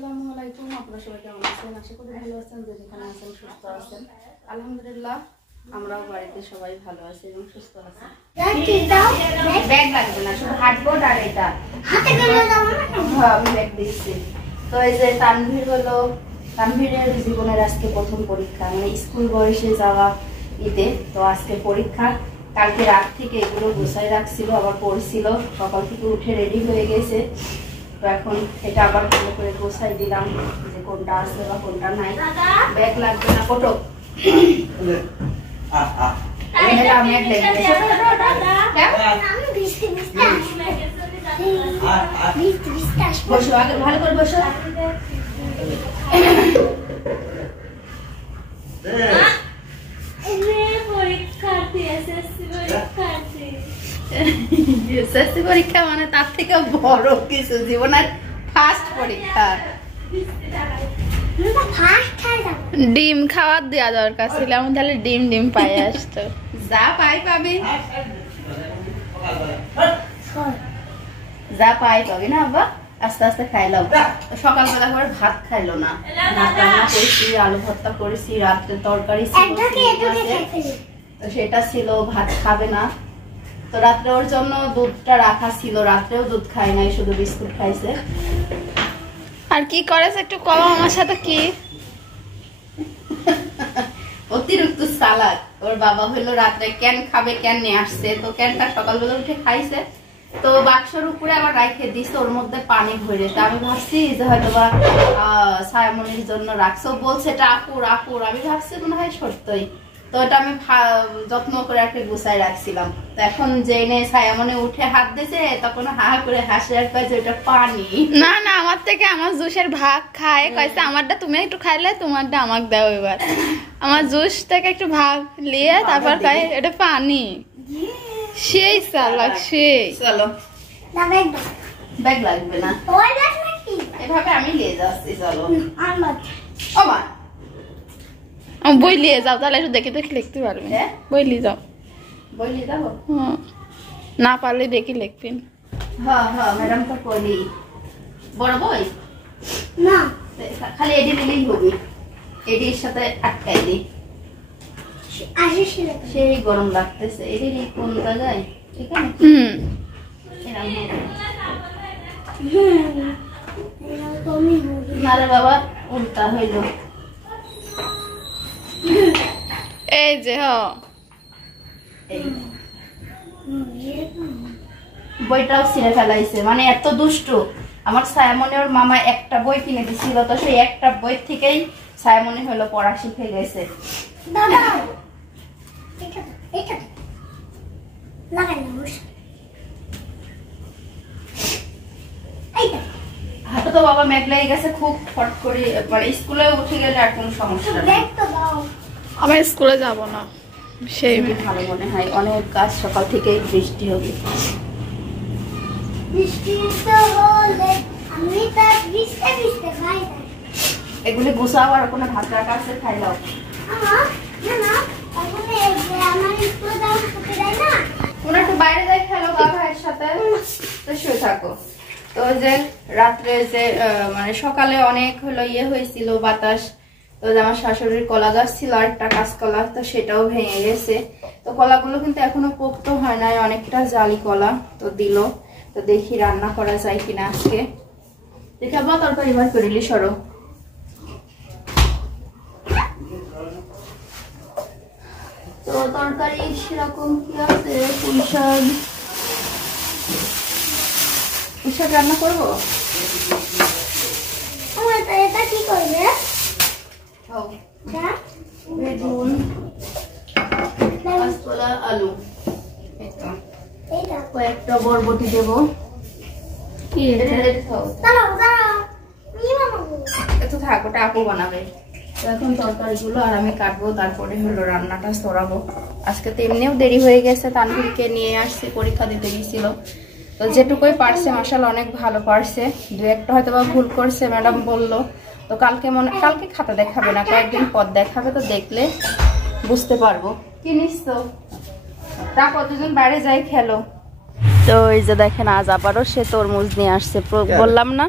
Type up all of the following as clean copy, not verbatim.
আসসালামু আলাইকুম। আপনারা সবাই কেমন আছেন? আশা করি ভালো আছেন, যে যেখানে আছেন সুস্থ আছেন। আলহামদুলিল্লাহ আমরাও বাড়িতে সবাই ভালো আছি এবং সুস্থ আছি। ব্যাগ লাগবে না, শুধু হাতবোর্ড আর এটা হাতে গেলে দাও না। হ্যাঁ, আমি ব্যাগ দিচ্ছি। তো এই যে তানভীরের জীবনের আজকে প্রথম পরীক্ষা, মানে স্কুল বয়সে যাওয়া ঈদে। তো আজকে পরীক্ষা, কালকে রাত থেকে এগুলো গোছাই রাখছিল, আবার পড়ছিল, সকাল থেকে উঠে রেডি হয়ে গেছে। তো এখন এটা আবার ভালো করে গোছাই দিলাম যে কোনটা আছে বা কোনটা নাই। ব্যাগ লাগবে না, ফটো বসো, আগে ভালো করে বসো। এসএসসি পরীক্ষা মানে তার থেকে বড় কিছু, জীবনের ফার্স্ট পরীক্ষা। ডিম খাওয়ার দেওয়া দরকার ছিল, আমি তাহলে ডিম পাই আসতো। যা পাবি যা পাবি না আব্বা, আস্তে আস্তে খাইলাম। সকালবেলা করে ভাত খাইলো না, রান্না করেছি, আলু ভর্তা করেছি, রাত্রে তরকারি তো সেটা ছিল, ভাত খাবে না। তো রাত্রে ওর জন্য দুধটা রাখা ছিল, রাত্রেও দুধ খাই নাই, শুধু বিস্কুট খাইছে। আর কি করেছে একটু কম আমার সাথে? কি অতিরিক্ত সালাদ। ওর বাবা হইলো রাত্রে ক্যান খাবে, ক্যান নিয়ে আসছে, তো ক্যানটা সকালবেলা উঠে খাইছে। তো বাক্সের উপরে আবার রাখে দিচ্ছে, ওর মধ্যে পানি ভরে। তা আমি ভাবছি যে হয়তো বা সায়ামনির জন্য রাখছে, ও বলছে এটা আপুর। আমি ভাবছি মনে হয় সত্যই। তো এটা আমি যত্ন করে একটা গুছাই রাখছিলাম। তো এখন জেনে সায়ামনি উঠে হাত দিয়েছে, তখন হা করে হাসি আর কয়েছে ওটা পানি। না না, আমার থেকে আমার জুসের ভাগ খায়, কয়েছে আমারটা তুমি একটু খাইলে, তোমারটা আমাকে দাও। এবার আমার জুস থেকে একটু ভাগ নিয়ে তারপর খাই, এটা পানি। সেই চালাক, সেই। চলো, ব্যাগ লাগবে না, এভাবে আমি নিয়ে যাচ্ছি। চলো ও মা, বই নিয়ে যাও, তাহলে একটু দেখে দেখে লিখতে পারবে। বই নিয়ে যাও, বই নিয়ে যাবো। না পারলে দেখি লিখবেন। হ্যাঁ হ্যাঁ, ম্যাডাম তো কইলি বড় বই না, খালি এডি দিলেই হবে। এডির সাথে আটকাই দিই। সেই গরম লাগতেছে। এডির কোন জায়গায়? এখানে। না রে বাবা, উল্টা হইল। এই যে বইটাও ছিঁড়ে ফেলাইছে, মানে এত দুষ্টু। আমার সায়ামনি ওর মামা একটা বই কিনে দিছিল, তো সেই একটা বই থেকেই সায়ামনি হলো পড়া শিখে গেছে। হাতে তো বাবা মেঘ লেগে গেছে খুব, ফট করে মানে স্কুলে উঠে গেলে আর কোনো সমস্যা নেই। আমি স্কুলে যাব না, সেই ভালো মনে হয়। অনেক কাজ, সকাল থেকেই বৃষ্টি হবে। এগুলি গুছাও, আর ওখানে ভাত রাখা আছে, খাইলাও। তোমরা একটু বাইরে যাই খেলো ভাইয়ের সাথে, তো শুয়ে থাকো। তো যে রাত্রে যে মানে সকালে অনেক হলো ইয়ে হয়েছিল, বাতাস। তো আমার শাশুড়ির কলা গাছ ছিল আর একটা কাঁচকলা, তো সেটাও ভেঙে গেছে। তো কলাগুলো কিন্তু এখনো পোক্ত হয় নাই, অনেকটা জালি কলা। তো দিল, তো দেখি রান্না করা যায় কিনা আজকে। দেখাবো তরকারি বার করিলি সরো। তো তরকারি সেরকম কি আছে? পুঁই শাক রান্না করবো। এটা কি করবে? বেগুন, কাঁচকলা, আলু, কয়েকটা বরবটি দেবো। একটু থাক, ওটা আপু বানাবে। তো এখন তরকারিগুলো আর আমি কাটবো, তারপরে হলো রান্নাটা সরাবো। আজকে তো এমনিও দেরি হয়ে গেছে, তানভীরকে নিয়ে আসছে, পরীক্ষা দিতে গেছিল। তো যেটুকুই পারছে মাশাআল্লাহ অনেক ভালো পারছে, দু একটা হয়তো বা ভুল করছে, ম্যাডাম বললো। তো কালকে খাতা দেখাবে না, কয়েকদিন পর দেখাবে, তো দেখলে বুঝতে পারবো। কি নিচ্ছো? রাখো, দুজন বাইরে যাই খেলো। তো এই যে দেখেন, আজ আবারও সে তরমুজ নিয়ে আসছে। বললাম না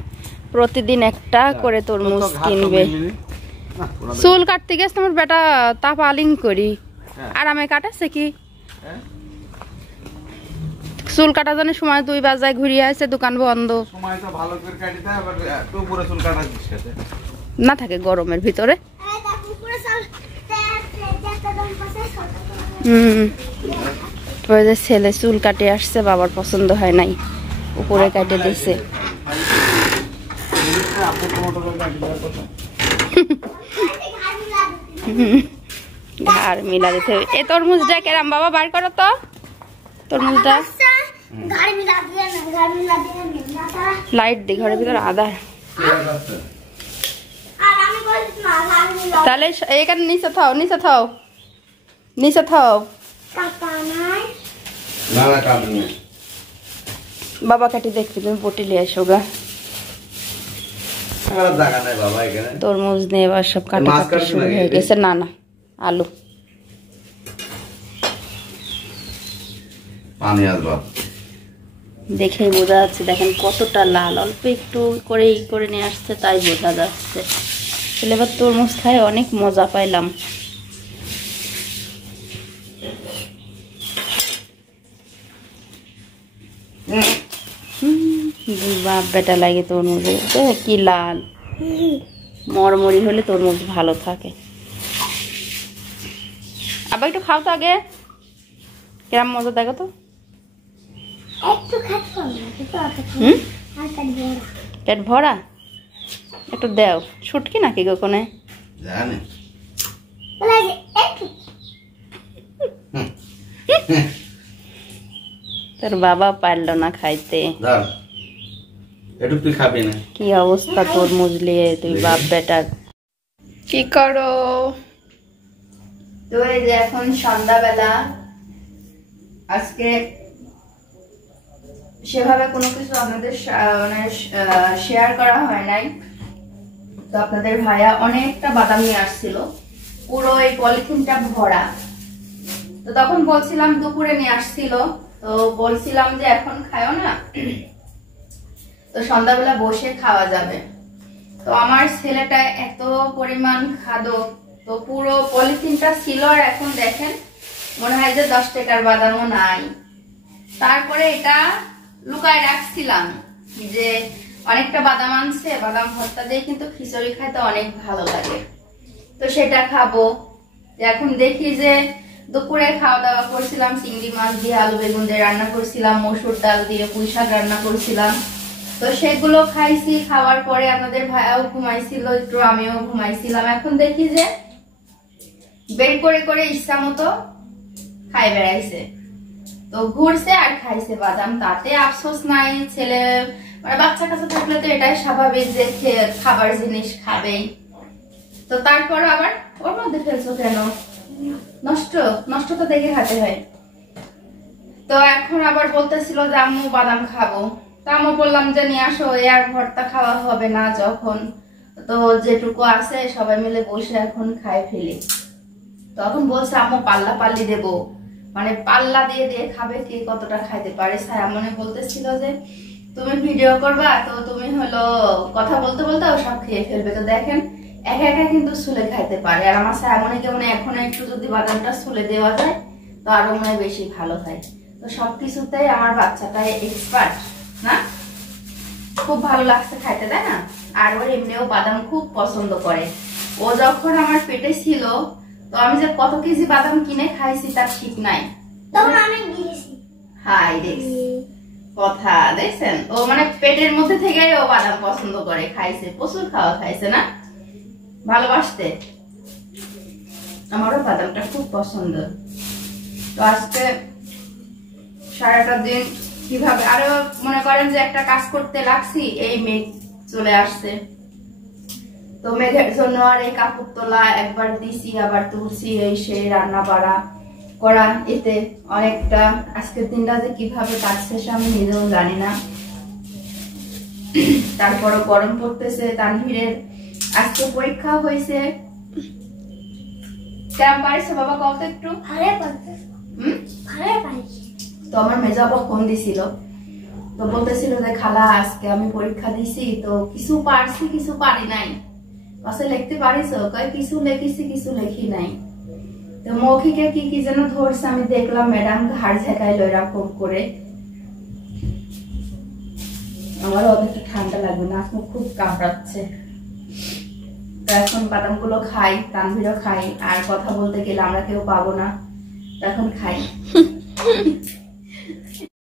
প্রতিদিন একটা করে তরমুজ কিনবে। চুল কাটতে গেছে তোমার বেটা তা পালিং করি আরামে কাটাচ্ছে কি চুল কাটা জানে সময় 2 বাজায় ঘুরিয়ে আসছে দোকান বন্ধ না থাকে গরমের ভিতরে। ছেলে চুল কাটে আসছে বাবার পছন্দ হয় নাই উপরে কাটে দিছে। ঘাড় মিলা দিতে এই তরমুজটা কেরাম বাবা বার করো তো তরমুজটা লাইট দি ঘরের ভিতরে আধার তাহলে এখানে নিচে থাও নিচে থাও বাবা কাটি দেখবি তুমি পটি লিয়ে আসো গা তরমুজ নিয়ে এবার সব কাটা শুরু হয়ে গেছে। না না আলু দেখেই বোঝা যাচ্ছে দেখেন কতটা লাল অল্প একটু করে নিয়ে আসছে তাই বোঝা যাচ্ছে। তাহলে এবার তরমুজ খাই অনেক মজা পাইলাম। বাপ বেটা লাগে তরমুজে কি লাল মরমরি হলে তরমুজ ভালো থাকে। আবার একটু খাও তো আগে কিরম মজা দেখো তো পেট ভরা একটু দেও ছুটকি নাকি গোকনে তোর বাবা পারলো না খাইতে কি অবস্থা তরমুজ লিয়ে তুই বাপ বেটার কি করো? তো এই যে এখন সন্ধ্যাবেলা আজকে সেভাবে কোনো কিছু আপনাদের শেয়ার করা হয় নাই। তো আপনাদের ভাইয়া অনেকটা বাদাম নিয়ে আসছিল পুরো এই পলিথিনটা ভরা। তো তখন বলছিলাম দুপুরে নিয়ে আসছিল তো বলছিলাম যে এখন খায়ও না তো সন্ধ্যাবেলা বসে খাওয়া যাবে। তো আমার ছেলেটা এত পরিমাণ খাদক তো পুরো পলিথিনটা ছিল আর এখন দেখেন মনে হয় যে 10 টাকার বাদামও নাই। তারপরে এটা লুকায় রাখছিলাম যে অনেকটা বাদাম আনছে বাদাম ভর্তা দিয়ে কিন্তু খিচুড়ি খাইতে অনেক ভালো লাগে তো সেটা খাবো। এখন দেখি যে দুপুরে খাওয়া দাওয়া করছিলাম চিংড়ি মাছ দিয়ে আলু বেগুন দিয়ে রান্না করছিলাম মসুর ডাল দিয়ে পুঁই শাক রান্না করছিলাম। তো সেগুলো খাইছি খাওয়ার পরে আপনাদের ভাইয়াও ঘুমাইছিল একটু আমিও ঘুমাইছিলাম। এখন দেখি যে বের করে ইচ্ছা মতো খাই বেড়াইছে তো ঘুরছে আর খাইছে বাদাম তাতে আফসোস নাই। ছেলে মানে বাচ্চা কাছে থাকলে তো এটাই স্বাভাবিক যে খাবার জিনিস খাবেই। তো তারপর আবার ওর মধ্যে ফেলছো কেন নষ্ট তো দেখে খাতে হয়। তো এখন আবার বলতেছিল যে আম্মু বাদাম খাবো তো আম্মু বললাম যে নিয়ে আসো আর ভর্তা খাওয়া হবে না যখন তো যেটুকু আছে সবাই মিলে বসে এখন খাই ফেলি। তখন বলছে আম্মু পাল্লা পাল্লি দেবো মানে পাল্লা দিয়ে দিয়ে খাবে কে কতটা খাইতে পারে। ছায়া মনে বলতেছিল যে তুমি ভিডিও করবা তো তুমি হলো কথা বলতে বলতে ও সব খেয়ে ফেলবে। তো দেখেন একা একা কিন্তু সুলে খাইতে পারে আর আমার ছায়া মনে কেমন এখন একটু যদি বাদামটা সুলে দেওয়া যায় তো আরো মনে বেশি ভালো হয়। তো সবকিছুতেই আমার বাচ্চাটাই এক্সপার্ট না খুব ভালো লাগছে খাইতে তাই না। আর ওর এমনিও বাদাম খুব পছন্দ করে। ও যখন আমার পেটে ছিল তো আমি যে কত কেজি বাদাম কিনে খাইছি তার ঠিক নাই। হাই দেখছি কথা দেখছেন ও মানে পেটের মধ্যে থেকে ও বাদাম পছন্দ করে খাইছে প্রচুর খাওয়া খাইছে না ভালোবাসতে। আমারও বাদামটা খুব পছন্দ। তো আজকে সারাটা দিন কিভাবে আরো মনে করেন যে একটা কাজ করতে লাগছি এই মেঘ চলে আসছে তো মেঘের জন্য আর এই কাপড় তোলা একবার দিছি আবার তুলছি এই সেই রান্না বাড়া করা এতে অনেকটা আজকের দিনটা যে কিভাবে কাটছে আমি নিজেও জানি না। তারপরও গরম পড়তেছে তানভীরের আজকে পরীক্ষা হয়েছে কেমন পারিছে বাবা কত একটু তো আমার মেজাবা ফোন দিছিল তো তো বলতেছিল যে খালা আজকে আমি পরীক্ষা দিছি তো কিছু পারছি কিছু পারি নাই, পাশে লিখতে পারিস? কয় কিছু লিখিছি কিছু লিখি নাই। তো মৌখিকে কি কি যেন ধরছে, আমি দেখলাম ম্যাডাম ঘাড় ঝেঁকাইলো এরকম করে। আমার অনেক ঠান্ডা লাগবে না, আজকে খুব কাঁপড়াচ্ছে। তো এখন বাদাম গুলো খাই, তানভীরও খাই, আর কথা বলতে গেলে আমরা কেউ পাবো না, এখন খাই।